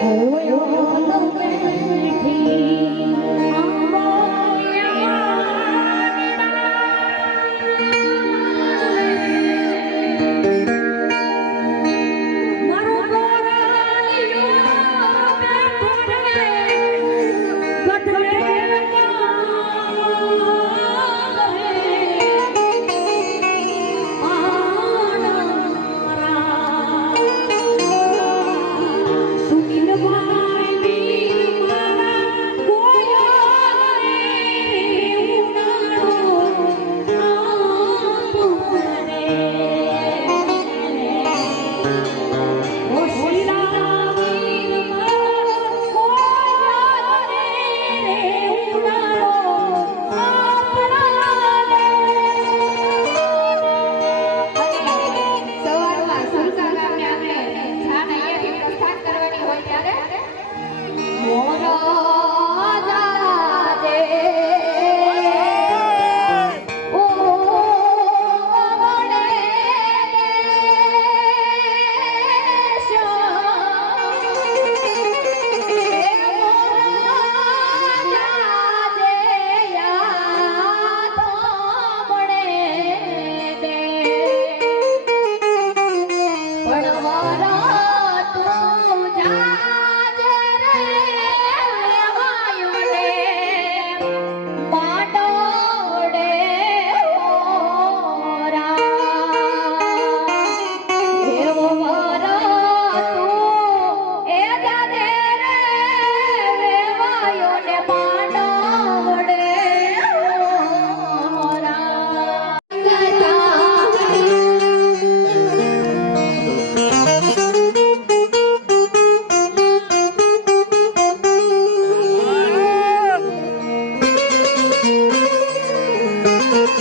ઓ